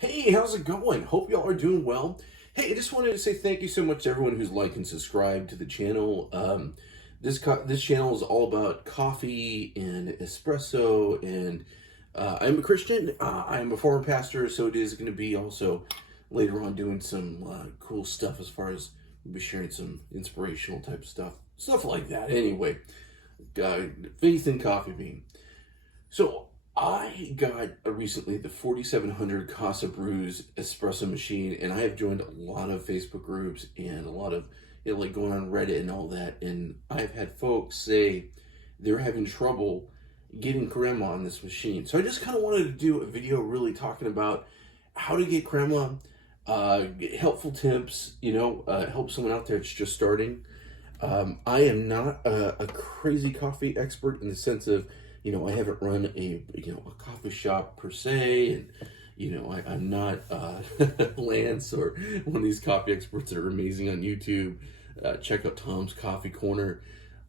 Hey, how's it going? Hope y'all are doing well. Hey, I just wanted to say thank you so much to everyone who's liked and subscribed to the channel. This channel is all about coffee and espresso, and I'm a Christian. I'm a former pastor, so it is going to be also later on doing some cool stuff as far as maybe sharing some inspirational type stuff like that. Anyway, faith in coffee bean. So I got recently the 4700 Casabrews espresso machine, and I have joined a lot of Facebook groups and a lot of like going on Reddit and all that. And I've had folks say they're having trouble getting crema on this machine. So I just kind of wanted to do a video really talking about how to get crema, helpful tips, help someone out there that's just starting. I am not a crazy coffee expert in the sense of, I haven't run a coffee shop per se, and I'm not Lance or one of these coffee experts that are amazing on YouTube. Check out Tom's Coffee Corner.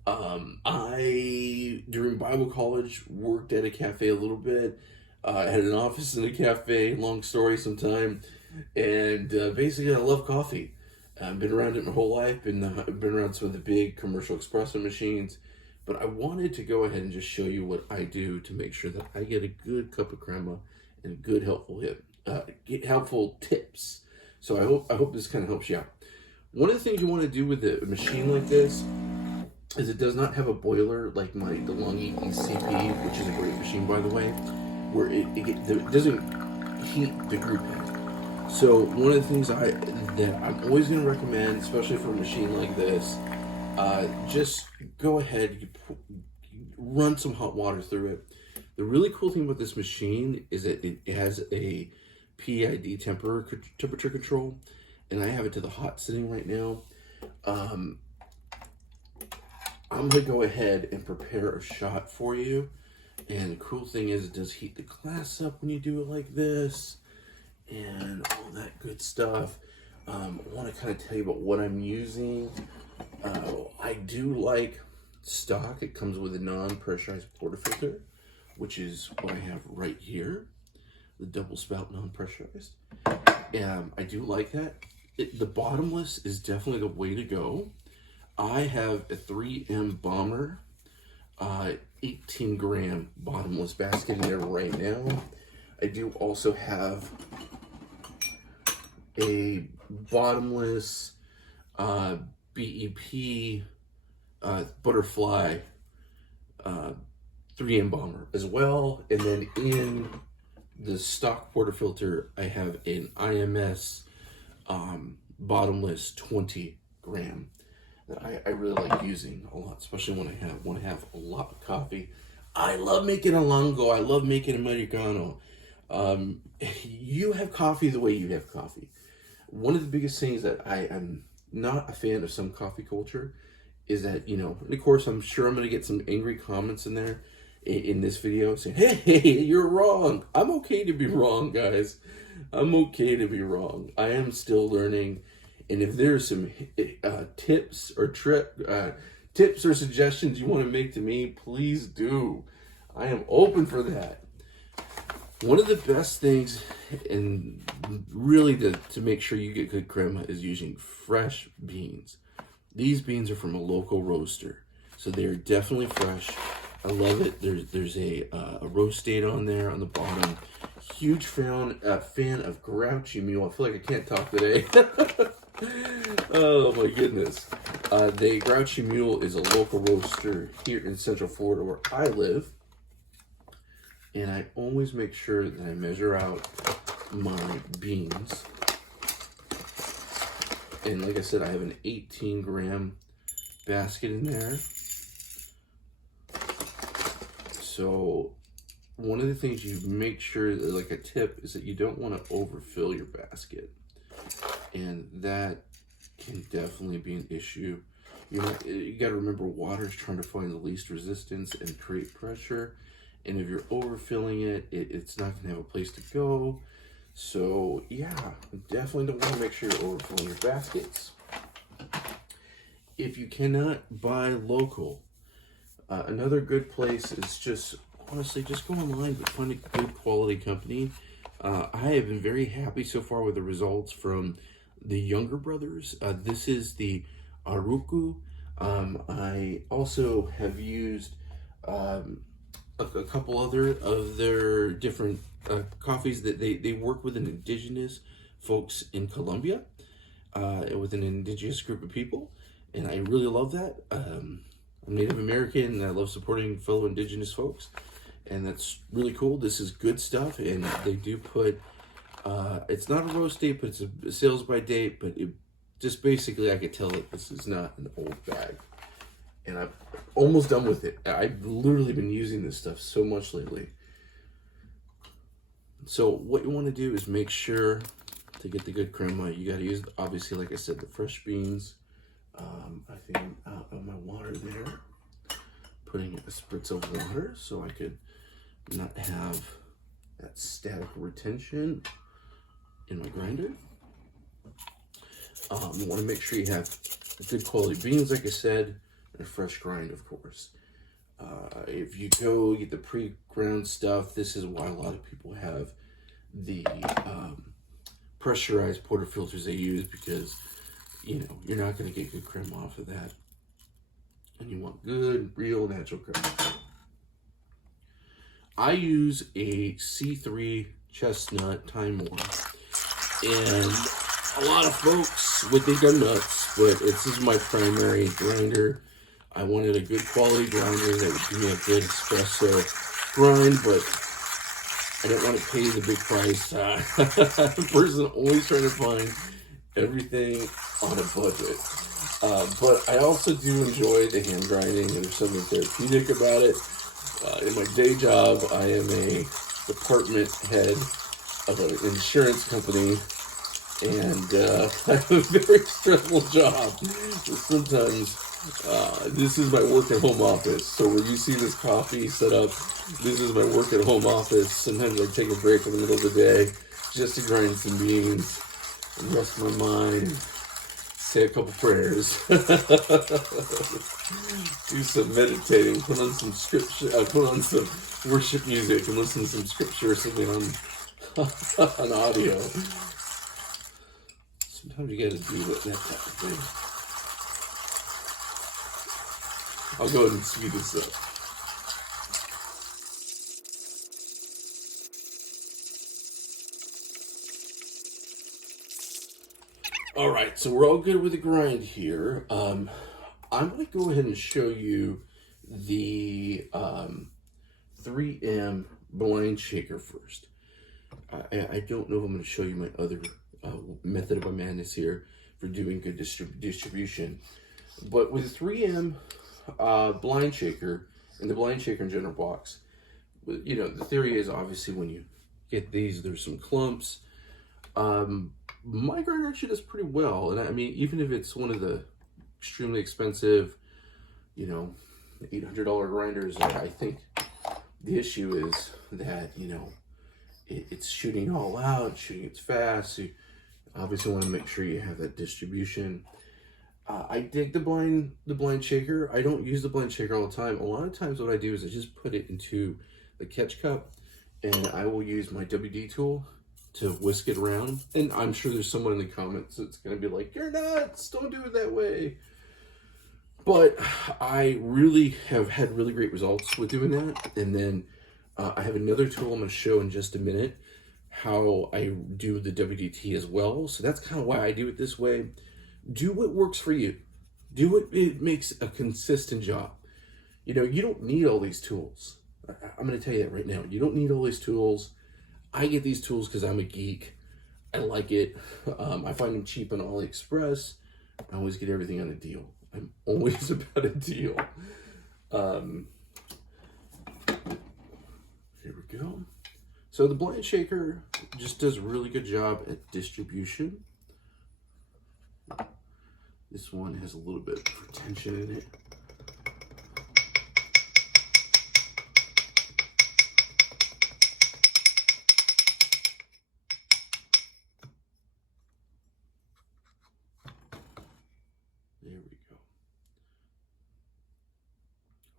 I during Bible college worked at a cafe a little bit. I had an office in a cafe. Long story, sometime, and basically I love coffee. I've been around it my whole life. Been around some of the big commercial espresso machines. But I wanted to go ahead and just show you what I do to make sure that I get a good cup of crema and good helpful tips. So I hope this kind of helps you out. One of the things you want to do with a machine like this is it does not have a boiler like the Longi ECP, which is a great machine by the way, where it doesn't heat the brew pen. So one of the things that I'm always going to recommend, especially for a machine like this, just go ahead, run some hot water through it. The really cool thing about this machine is that it has a PID temperature control, and I have it to the hot setting right now. I'm going to go ahead and prepare a shot for you. And the cool thing is it does heat the glass up when you do it like this and all that good stuff. I want to kind of tell you about what I'm using. I do like stock. It comes with a non-pressurized portafilter, which is what I have right here, the double spout non-pressurized. I do like that. The bottomless is definitely the way to go. I have a 3M Bomber 18 gram bottomless basket in there right now. I do also have a bottomless BEP butterfly 3M Bomber as well. And then in the stock portafilter, I have an IMS bottomless 20 gram that I really like using a lot, especially when I want to have a lot of coffee. I love making a longo. I love making Americano. You have coffee the way you have coffee. One of the biggest things that I am not a fan of some coffee culture is that, and of course, I'm sure I'm going to get some angry comments in there in this video saying, hey, you're wrong. I'm okay to be wrong, guys. I'm okay to be wrong. I am still learning. And if there's some tips or suggestions you want to make to me, please do. I am open for that. One of the best things, and really to make sure you get good crema, is using fresh beans. These beans are from a local roaster, so they're definitely fresh. I love it. There's a roast date on there on the bottom. Huge fan of Grouchy Mule. I feel like I can't talk today. Oh my goodness. The Grouchy Mule is a local roaster here in Central Florida where I live. And I always make sure that I measure out my beans. And like I said, I have an 18 gram basket in there. So one of the things you make sure, like a tip, is that you don't want to overfill your basket. And that can definitely be an issue. You got to remember, water is trying to find the least resistance and create pressure. And if you're overfilling it, it's not going to have a place to go. So yeah, definitely don't want to make sure you're overfilling your baskets. If you cannot buy local, another good place is honestly, just go online, but find a good quality company I have been very happy so far with the results from the younger brothers. This is the Aruku. I also have used a couple other of their different coffees that they work with an indigenous folks in Colombia, with an indigenous group of people, and I really love that. I'm Native American, and I love supporting fellow indigenous folks, and that's really cool. This is good stuff, and they do put, it's not a roast date, but it's a sales by date, but it just basically, I could tell that this is not an old bag. And I'm almost done with it. I've literally been using this stuff so much lately. So what you want to do is make sure to get the good crema. You got to use, obviously, like I said, the fresh beans. I think I'm out of my water there. Putting a spritz of water so I could not have that static retention in my grinder. You want to make sure you have good quality beans, like I said, and a fresh grind, of course. If you go get the pre-ground stuff, this is why a lot of people have the pressurized portafilters they use, because you know you're not going to get good crema off of that, and you want good, real, natural crema. I use a C3 chestnut time worn, and a lot of folks would think I'm nuts, but this is my primary grinder. I wanted a good quality grinder that would give me a good espresso grind, but I didn't want to pay the big price. I'm a person always trying to find everything on a budget. But I also do enjoy the hand grinding, and there's something therapeutic about it. In my day job, I am a department head of an insurance company, and I have a very stressful job. So sometimes this is my work at home office. So when you see this coffee set up, this is my work at home office. Sometimes I take a break in the middle of the day just to grind some beans and rest my mind, say a couple prayers, do some meditating, put on some scripture, put on some worship music, and listen to some scripture or something on audio. Sometimes you gotta do that type of thing. I'll go ahead and speed this up. All right, so we're all good with the grind here. I'm going to go ahead and show you the 3M blind shaker first. I don't know if I'm going to show you my other method of my madness here for doing good distribution. But with 3M blind shaker and the blind shaker in general box, you know, the theory is obviously when you get these, there's some clumps. My grinder actually does pretty well, and I mean, even if it's one of the extremely expensive, you know, $800 grinders, I think the issue is that, you know, it's shooting all out, shooting it fast. So you obviously want to make sure you have that distribution. I dig the blind shaker. I don't use the blind shaker all the time. A lot of times what I do is I just put it into the catch cup, and I will use my WD tool to whisk it around. And I'm sure there's someone in the comments that's going to be like, you're nuts, don't do it that way. But I really have had really great results with doing that. And then I have another tool I'm going to show in just a minute how I do the WDT as well. So that's kind of why I do it this way. Do what works for you. Do what it makes a consistent job. You know, you don't need all these tools. I'm going to tell you that right now. You don't need all these tools. I get these tools because I'm a geek. I like it. I find them cheap on AliExpress. I always get everything on a deal. I'm always about a deal. Here we go. So the blind shaker just does a really good job at distribution. This one has a little bit of retention in it. There we go.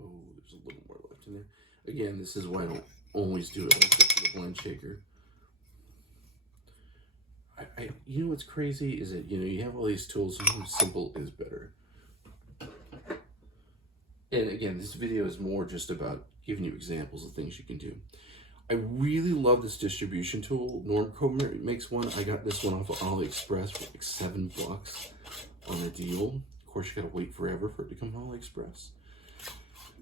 Oh, there's a little more left in there. Again, this is why I don't always do it like this with a blind shaker. you know what's crazy is that, you know, you have all these tools, sometimes simple is better. And again, this video is more just about giving you examples of things you can do. I really love this distribution tool. Normco makes one. I got this one off of AliExpress for like $7 on a deal. Of course, you gotta wait forever for it to come to AliExpress.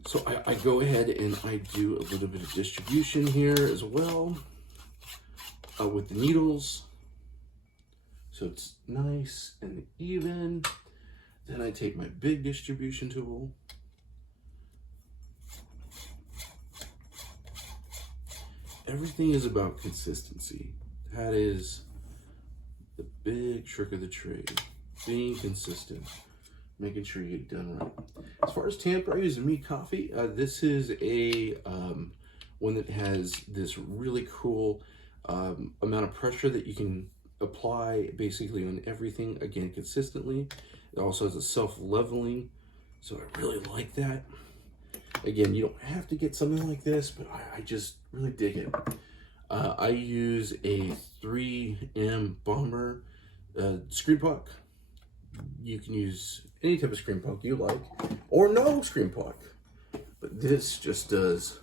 So I go ahead and I do a little bit of distribution here as well with the needles. So it's nice and even. Then I take my big distribution tool. Everything is about consistency. That is the big trick of the trade. Being consistent, making sure you get it done right. As far as tamper, I use a Me Coffee. This is a one that has this really cool amount of pressure that you can apply basically on everything, again, consistently. It also has a self-leveling, so I really like that. Again, you don't have to get something like this, but I just really dig it. I use a 3M Bomber screen puck. You can use any type of screen puck you like, or no screen puck. But this just does,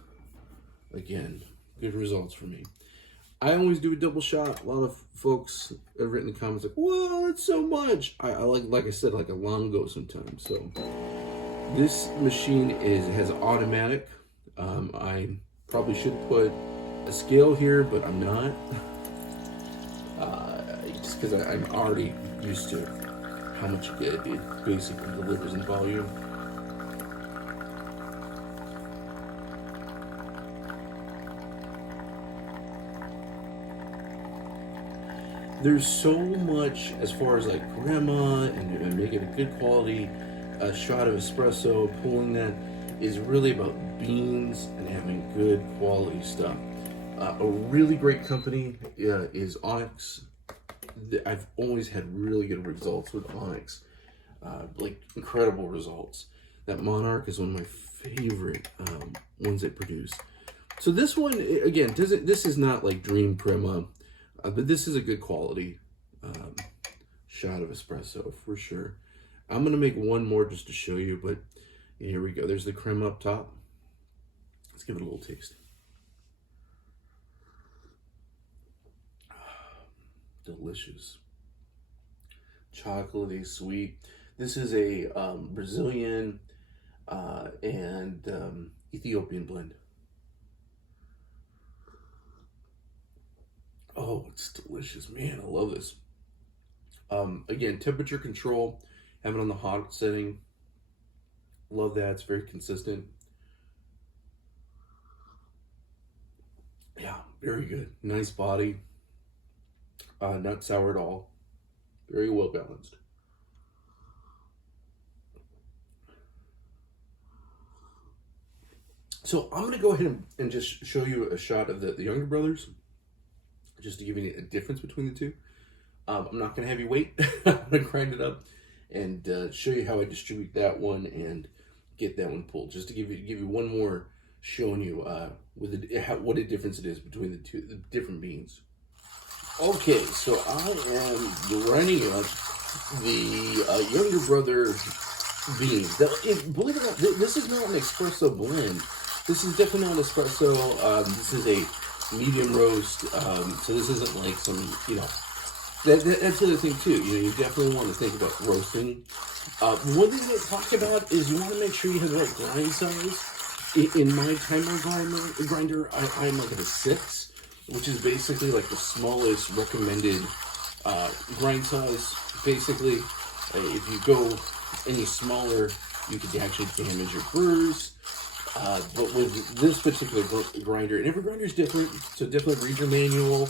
again, good results for me. I always do a double shot. A lot of folks have written in the comments like, "Whoa, that's so much." I like I said, like a Longo sometimes. So this machine has automatic. I probably should put a scale here, but I'm not. Just because I'm already used to how much it basically delivers in volume. There's so much as far as like crema and making a good quality shot of espresso, pulling that is really about beans and having good quality stuff. A really great company is Onyx. I've always had really good results with Onyx, like incredible results. That Monarch is one of my favorite ones they produce. So this one, again, this is not like Dream Crema, but this is a good quality shot of espresso for sure. I'm gonna make one more just to show you, but here we go. There's the crema up top. Let's give it a little taste. Delicious. Chocolatey, sweet. This is a Brazilian and Ethiopian blend. Oh, it's delicious, man. I love this. Again, temperature control. Have it on the hot setting. Love that. It's very consistent. Yeah, very good. Nice body. Not sour at all. Very well balanced. So I'm going to go ahead and just show you a shot of the younger brothers, just to give you a difference between the two. I'm not going to have you wait. I'm going to grind it up and show you how I distribute that one and get that one pulled. Just to give you one more, showing you what a difference it is between the different beans. Okay, so I am grinding up the younger brother beans. Believe it or not, this is not an espresso blend. This is definitely not an espresso. This is a medium roast. So this isn't like some, you know, that's the other thing too. You know, you definitely want to think about roasting. One thing they talk about is you want to make sure you have the right grind size. In my timer grinder, I'm like at a 6, which is basically like the smallest recommended grind size. Basically, if you go any smaller, you could actually damage your brewers. But with this particular grinder, and every grinder is different, so definitely read your manual.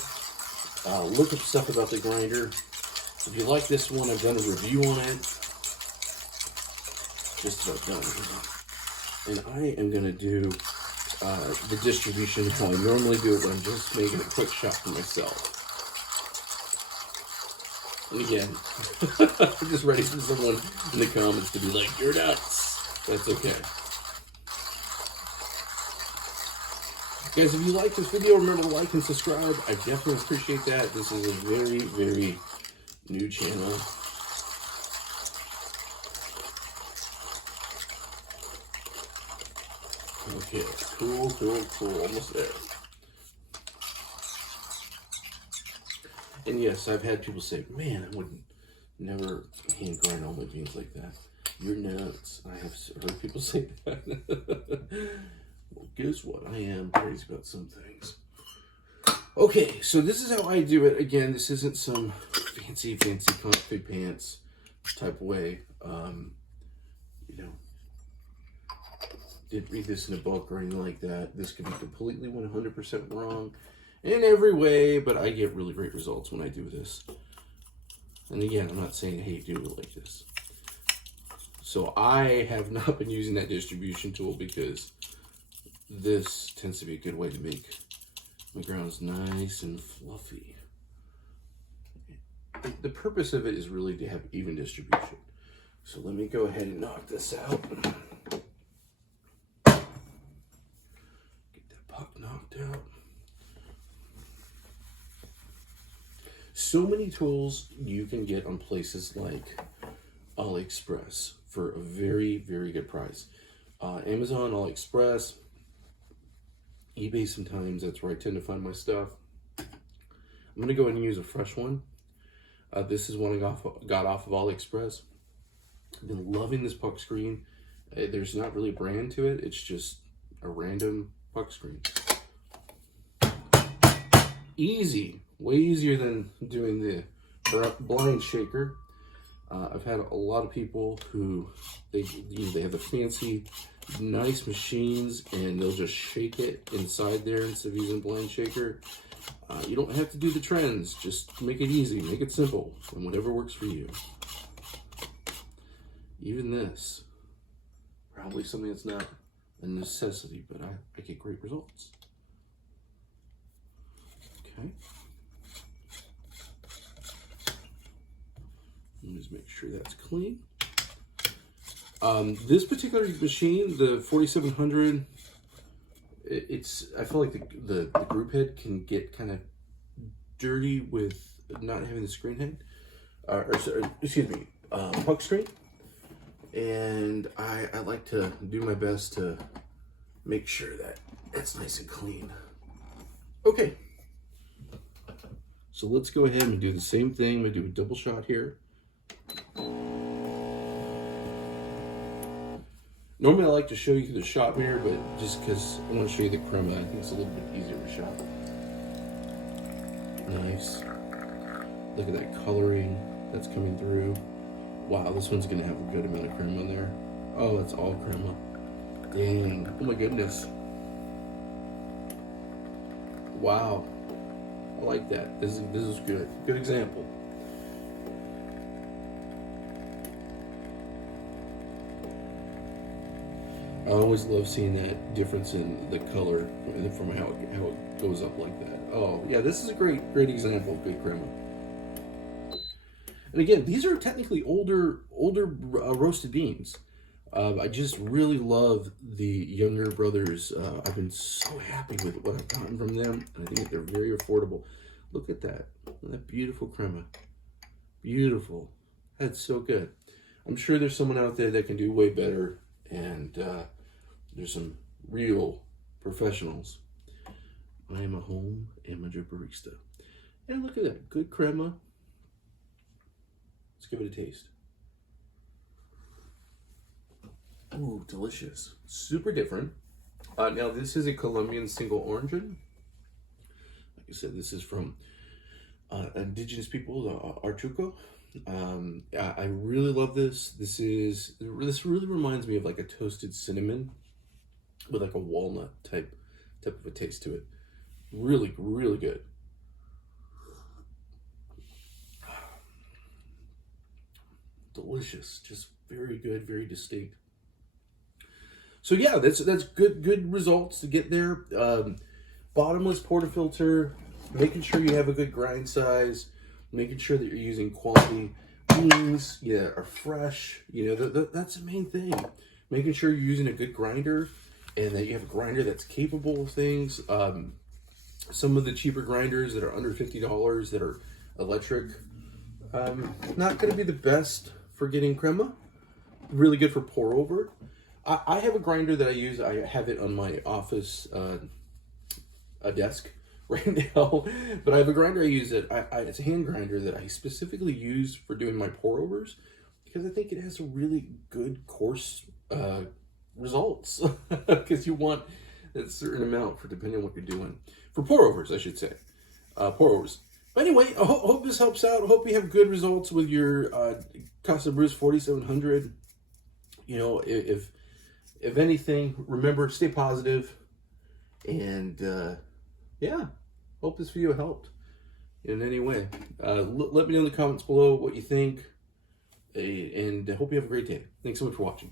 Look up stuff about the grinder. If you like this one, I've done a review on it. Just about done. And I am going to do the distribution how I normally do it, but I'm just making a quick shot for myself. And again, I'm just ready for someone in the comments to be like, "You're nuts." That's okay. Guys, if you like this video, remember to like and subscribe. I definitely appreciate that. This is a very, very new channel. Okay, cool, cool, cool. Almost there. And yes, I've had people say, man, I would never hand grind all my beans like that. You're nuts. I have heard people say that. Well, guess what? I am crazy about some things. Okay, so this is how I do it. Again, this isn't some fancy config pants type way. You know, didn't read this in a book or anything like that. This could be completely 100% wrong in every way, but I get really great results when I do this. And again, I'm not saying, hey, do it like this. So I have not been using that distribution tool because this tends to be a good way to make my grounds nice and fluffy. The purpose of it is really to have even distribution. So let me go ahead and knock this out. Get that puck knocked out. So many tools you can get on places like AliExpress for a very, very good price. Amazon, AliExpress, eBay sometimes, that's where I tend to find my stuff. I'm going to go ahead and use a fresh one. This is one I got off of AliExpress. I've been loving this puck screen. There's not really a brand to it. It's just a random puck screen. Easy. Way easier than doing the blind shaker. I've had a lot of people who they have the fancy, nice machines, and they'll just shake it inside there instead of using blind shaker. You don't have to do the trends. Just make it easy, make it simple, and whatever works for you. Even this, probably something that's not a necessity, but I get great results. Okay. Let me just make sure that's clean. This particular machine, the 4700, I feel like the group head can get kind of dirty with not having the screen head, excuse me, puck screen. And I like to do my best to make sure that it's nice and clean. Okay. So let's go ahead and do the same thing. I'm gonna do a double shot here. Normally I like to show you the shot mirror, but just because I want to show you the crema, I think it's a little bit easier to shot. Nice. Look at that coloring that's coming through. Wow, this one's gonna have a good amount of crema in there. Oh, that's all crema. Dang, oh my goodness. Wow, I like that. This is good. Good example. I always love seeing that difference in the color from how it goes up like that. Oh yeah, this is a great example of good crema. And again, these are technically older roasted beans. I just really love the younger brothers. I've been so happy with what I've gotten from them, and I think they're very affordable. Look at that. That beautiful crema. Beautiful. That's so good. I'm sure there's someone out there that can do way better, and there's some real professionals. I am a home amateur barista. And look at that. Good crema. Let's give it a taste. Ooh, delicious. Super different. Now, this is a Colombian single origin. Like I said, this is from indigenous people, Archuco. I really love this. This really reminds me of like a toasted cinnamon with like a walnut type of a taste to it. Really, really good. Delicious. Just very good, very distinct. So yeah, that's good results to get there. Bottomless portafilter, making sure you have a good grind size, making sure that you're using quality beans, are fresh. You know, that's the main thing. Making sure you're using a good grinder. and that you have a grinder that's capable of things. Some of the cheaper grinders that are under $50 that are electric, not going to be the best for getting crema. Really good for pour over. I have a grinder that I use. I have it on my office a desk right now, but I have a grinder I use that it's a hand grinder that I specifically use for doing my pour overs, because I think it has a really good coarse results, because you want that certain amount for depending on what you're doing. For pour overs, I should say. Pour overs. But anyway, I hope this helps out. I hope you have good results with your Casabrews 4700. You know, if anything, remember, stay positive. And yeah, hope this video helped in any way. Let me know in the comments below what you think. And I hope you have a great day. Thanks so much for watching.